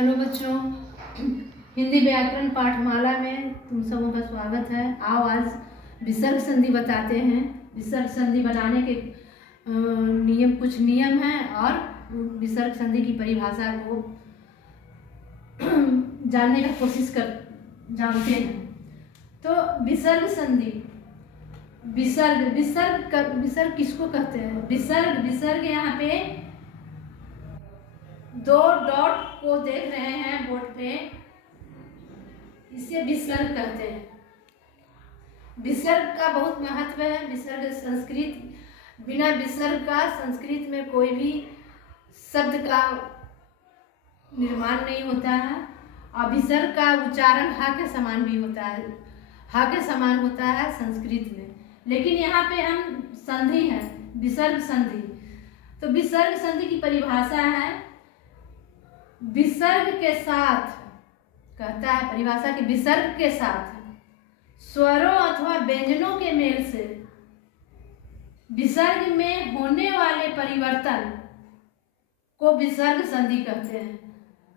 Hello बच्चों, हिंदी व्याकरण पाठमाला में तुम सबों का स्वागत है। आओ आज विसर्ग संधि बताते हैं। विसर्ग संधि बनाने के कुछ नियम हैं और विसर्ग संधि की परिभाषा को जानने का कोशिश जानते हैं। तो विसर्ग संधि, विसर्ग किसको कहते हैं? विसर्ग यहाँ पे दो डॉट को देख रहे हैं बोर्ड पे, इसे विसर्ग कहते हैं। विसर्ग का बहुत महत्व है। विसर्ग संस्कृत, बिना विसर्ग का संस्कृत में कोई भी शब्द का निर्माण नहीं होता है। और विसर्ग का उच्चारण हा के समान भी होता है, हा के समान होता है संस्कृत में। लेकिन यहाँ पे हम संधि है, विसर्ग संधि। तो विसर्ग संधि की परिभाषा है, विसर्ग के साथ, कहता है परिभाषा की विसर्ग के साथ स्वरों अथवा व्यंजनों के मेल से विसर्ग में होने वाले परिवर्तन को विसर्ग संधि कहते हैं।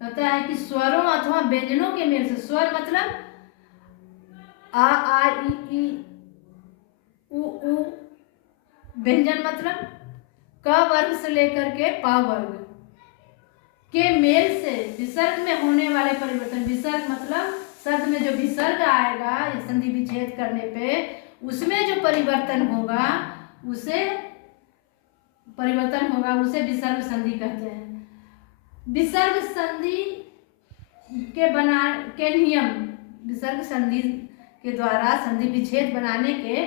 कहता है कि स्वरों अथवा व्यंजनों के मेल से, स्वर मतलब आ ई उ, व्यंजन मतलब क वर्ग से लेकर के पा वर्ग के मेल से विसर्ग में होने वाले परिवर्तन। विसर्ग मतलब शब्द में जो विसर्ग आएगा संधि विच्छेद करने पे, उसमें जो परिवर्तन होगा उसे विसर्ग संधि कहते हैं। विसर्ग संधि के नियम, विसर्ग संधि के द्वारा संधि विच्छेद बनाने के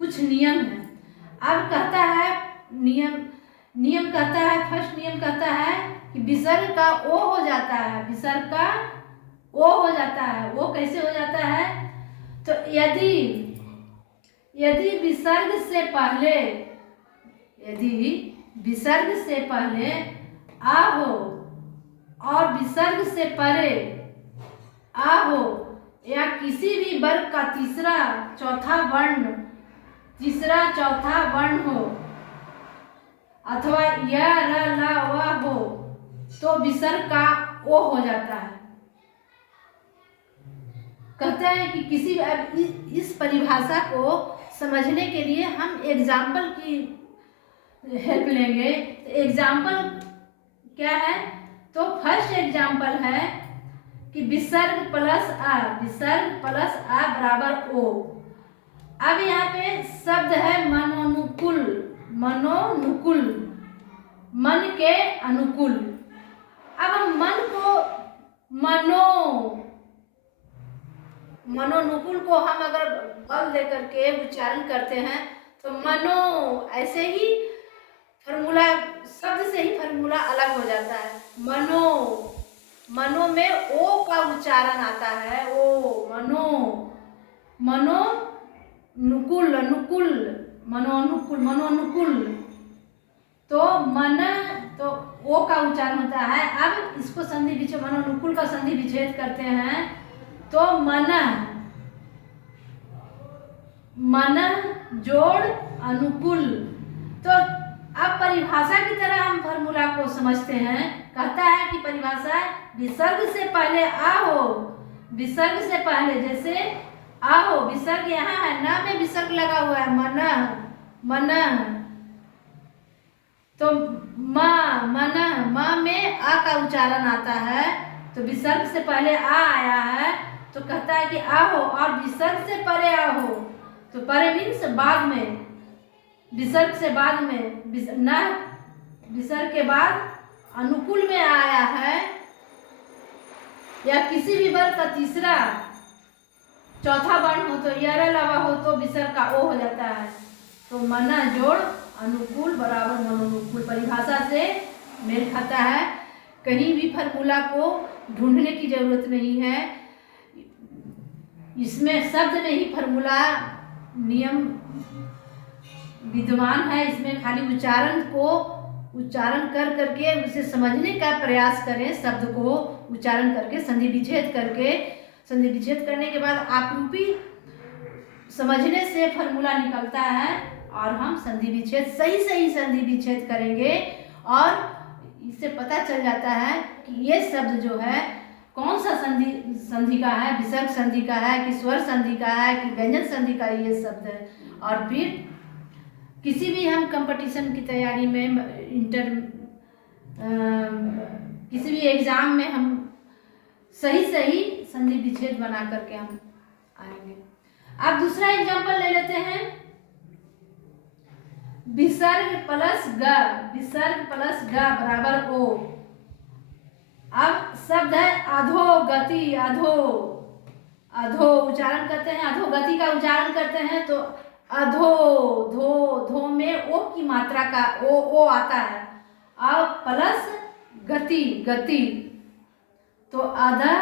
कुछ नियम हैं। अब कहता है नियम कहता है, फर्स्ट नियम कहता है कि विसर्ग का ओ हो जाता है। विसर्ग का ओ हो जाता है। वो कैसे हो जाता है? तो यदि विसर्ग से पहले आ हो और विसर्ग से परे आ हो, या किसी भी वर्ग का तीसरा चौथा वर्ण हो, अथवा य र ल व हो, तो विसर्ग का ओ हो जाता है। कहते हैं कि किसी इस परिभाषा को समझने के लिए हम एग्जाम्पल की हेल्प लेंगे। एग्जाम्पल क्या है? तो फर्स्ट एग्जाम्पल है कि विसर्ग प्लस आ बराबर ओ। अब यहाँ पे शब्द है मनोनुकूल, मन के अनुकूल। अब हम मन को मनोनुकूल को हम अगर बल देकर के उच्चारण करते हैं तो मनो, ऐसे ही फॉर्मूला, शब्द से ही फॉर्मूला अलग हो जाता है। मनो में ओ का उच्चारण आता है, ओ मनोनुकूल, तो मन, तो ओ का उच्चारण होता है। अब इसको संधि विच्छेद, मनोनुकूल का संधि विच्छेद करते हैं तो मन जोड़ अनुकूल। तो अब परिभाषा की तरह हम फॉर्मूला को समझते हैं। कहता है कि परिभाषा विसर्ग से पहले आ हो, विसर्ग से पहले जैसे आ हो, विसर्ग यहाँ है, ना में विसर्ग लगा हुआ है, मन, तो म में आ का उच्चारण आता है। तो विसर्ग से पहले आ आया है तो कहता है कि आ हो, और विसर्ग से परे आ हो, तो परे मीन्स बाद में, विसर्ग से बाद में, विसर्ग के बाद अनुकूल में आया है, या किसी भी वर्ग का तीसरा चौथा वर्ण हो तो य र ल व हो तो विसर्ग का ओ हो जाता है। तो मना जोड़ अनुकूल बराबर मनोनुकूल परिभाषा से मेल खाता है। कहीं भी फॉर्मूला को ढूंढने की जरूरत नहीं है, इसमें शब्द में ही फॉर्मूला नियम विद्यमान है। इसमें खाली उच्चारण कर करके उसे समझने का प्रयास करें, शब्द को उच्चारण करके संधि विच्छेद करने के बाद आपरूपी समझने से फॉर्मूला निकलता है और हम सही संधि विच्छेद करेंगे और इससे पता चल जाता है ये शब्द जो है कौन सा संधि का है, विसर्ग संधि का है कि स्वर संधि का है कि व्यंजन संधि का ये शब्द है। और फिर किसी भी हम कंपटीशन की तैयारी में किसी भी एग्जाम में हम सही संधि विच्छेद बना करके हम आएंगे। अब दूसरा एग्जाम्पल ले लेते हैं, विसर्ग प्लस ग बराबर ओ। अब शब्द है अधोगति, अधो उच्चारण करते हैं, अधोगति का उच्चारण करते हैं तो धो में ओ की मात्रा का ओ आता है। अब प्लस गति तो आधा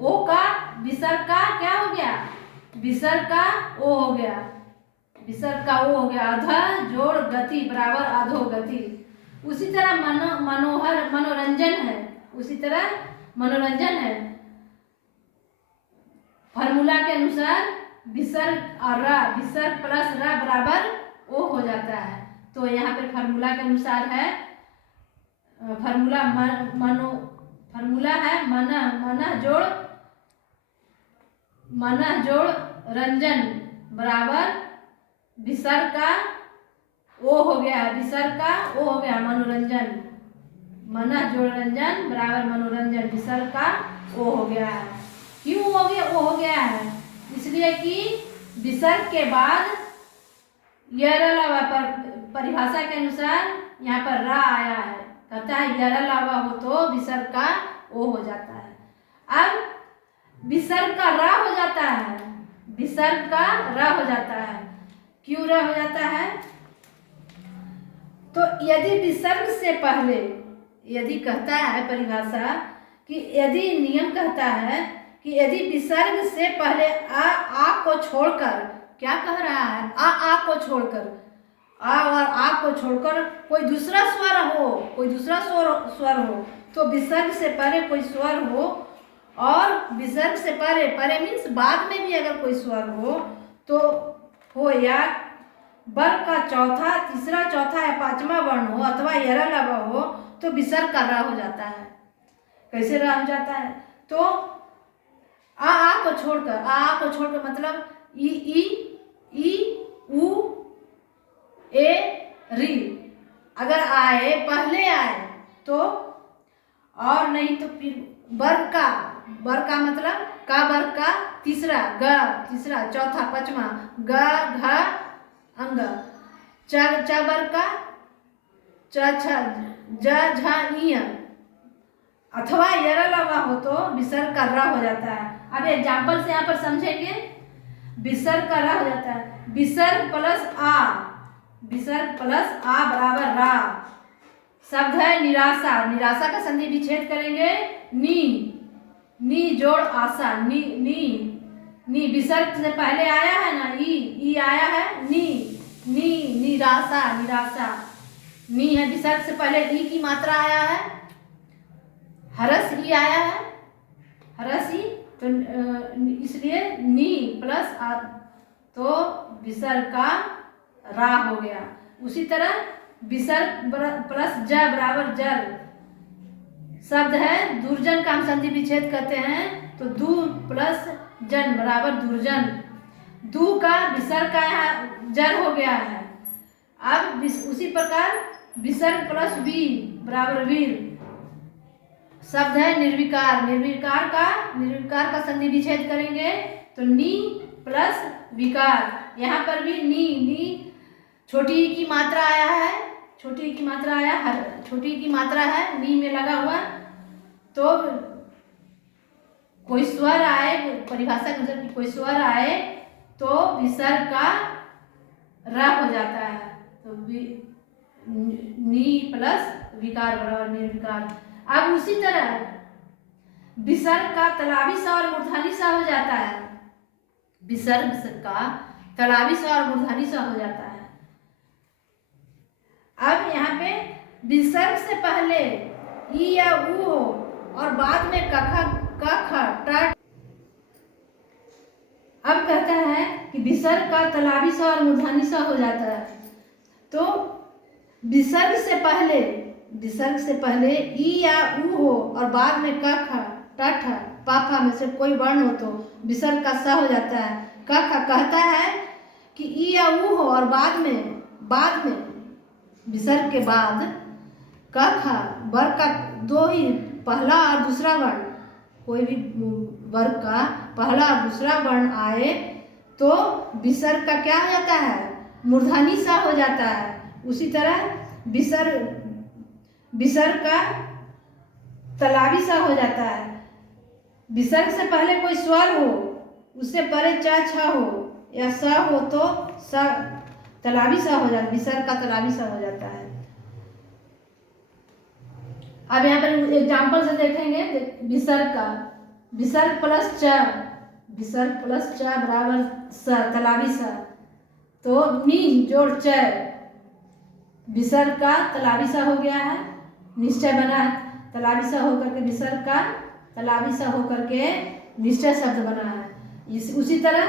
ओ का विसर्ग का क्या हो गया, विसर्ग का ओ हो गया, विसर्ग का ओ हो गया। आधा जोड़ गति बराबर अधोगति। उसी तरह मनोरंजन है, उसी तरह मनोरंजन है। फॉर्मूला के अनुसार विसर्ग और विसर्ग प्लस बराबर ओ हो जाता है। तो यहाँ पे फॉर्मूला के अनुसार है, फॉर्मूला है मन जोड़ रंजन बराबर विसर्ग का ओ हो गया, विसर्ग का ओ हो गया मनोरंजन। मन जोड़ रंजन बराबर मनोरंजन, विसर्ग का ओ हो गया है। क्यों हो गया ओ हो गया है? इसलिए कि विसर्ग के बाद यरलवा पर परिभाषा के अनुसार यहाँ पर रा आया है, कहता है यरलवा हो तो विसर्ग का ओ हो जाता है। अब विसर्ग का रा हो जाता है, विसर्ग का रा हो जाता है। क्यों रा हो जाता है? तो यदि विसर्ग से पहले, यदि कहता है परिभाषा कि यदि नियम कहता है कि यदि विसर्ग से पहले आ को छोड़कर, क्या कह रहा है, आ को छोड़कर, आ और आ को छोड़कर कोई दूसरा स्वर हो, कोई दूसरा स्वर हो, तो विसर्ग से पहले कोई स्वर हो और विसर्ग से पहले मीन्स बाद में भी अगर कोई स्वर हो तो हो, या वर्ग का चौथा, तीसरा, चौथा या पांचवा वर्ण हो अथवा यरलवा हो तो विसर्ग का रा हो जाता है। कैसे रा हो जाता है? तो आ को छोड़कर मतलब ई उ ए री अगर आए, पहले आए तो, और नहीं तो फिर वर्ग का मतलब का वर्ग का तीसरा, तीसरा, चौथा, पांचवा, ग घ अंग, च वर्ग का च छ ज झ इ अथवा यरलवा हो तो विसर्ग का रा हो जाता है। अब एग्जाम्पल से यहाँ पर समझेंगे, विसर्ग का रा हो जाता है। विसर्ग प्लस आ बराबर रा। शब्द है निराशा का संधि विच्छेद करेंगे, नी जोड़ आशा, नी विसर्ग से पहले आया है ना, ई आया है, निराशा नी है, विसर्ग से पहले ई की मात्रा आया है, हरस ई आया है, हरस ई, तो इसलिए नी प्लस आ तो विसर्ग का रा हो गया। उसी तरह विसर्ग प्लस ज बराबर जल। शब्द है दुर्जन का हम संधि विच्छेद करते हैं तो दू प्लस जन बराबर दुर्जन। दू का विसर्ग का यहाँ जल हो गया है। अब उसी प्रकार विसर्ग प्लस वी बराबर वीर। शब्द है निर्विकार का संधि विच्छेद करेंगे तो नी प्लस विकार। यहाँ पर भी नी छोटी ई की मात्रा आया है, छोटी ई की मात्रा है नी में लगा हुआ, तो कोई स्वर आए, परिभाषा के अनुसार कोई स्वर आए तो विसर्ग का रा हो जाता है, तो नी प्लस विकार बराबर निर्विकार। अब उसी तरह विसर्ग का तलावी सा और मूर्धनी सा हो जाता है, विसर्ग का तलावी सा और मूर्धनी सा हो जाता है। अब यहाँ पे विसर्ग से पहले ई या उ हो और बाद में क ख अब कहता है कि विसर्ग का तलावी सा और मूर्धनी सा हो जाता है। तो विसर्ग से पहले विसर्ग से पहले ई या ऊ हो और बाद में क ख ट ठ प फ में से कोई वर्ण हो तो विसर्ग का स हो जाता है। क ख कहता है कि ई या ऊ हो और बाद में विसर्ग के बाद क ख वर्ग का दो ही पहला और दूसरा वर्ण, कोई भी वर्ग का पहला और दूसरा वर्ण आए तो विसर्ग का क्या हो जाता है, मूर्धनी सा हो जाता है। उसी तरह विसर्ग का तलावी सा हो जाता है। विसर्ग से पहले कोई स्वर हो, उससे परे च छ हो या स हो तो स तलावी सा हो जाता है, विसर्ग का तलावी सा हो जाता है। अब यहाँ पर एग्जाम्पल से देखेंगे विसर्ग का। विसर्ग प्लस च बराबर स तलावी स, तो नी जोड़ च विसर्ग का तलावी सा हो गया है, निश्चय बना है। तलावी सा होकर के विसर्ग का तलावी सा होकर के निश्चय शब्द बना है। उसी तरह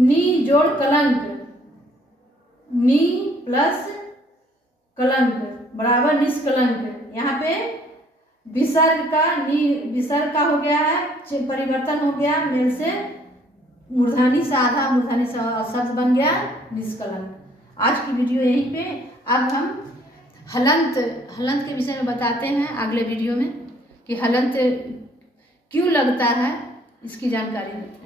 नी जोड़ कलंक, नी प्लस कलंक बराबर निष्कलंक। यहाँ पे विसर्ग का हो गया है, परिवर्तन हो गया मेल से मूर्धनी सा आधा मूर्धनी सा शब्द बन गया निष्कलंक। आज की वीडियो यहीं पे। अब हम हलंत के विषय में बताते हैं अगले वीडियो में कि हलंत क्यों लगता है, इसकी जानकारी देते हैं।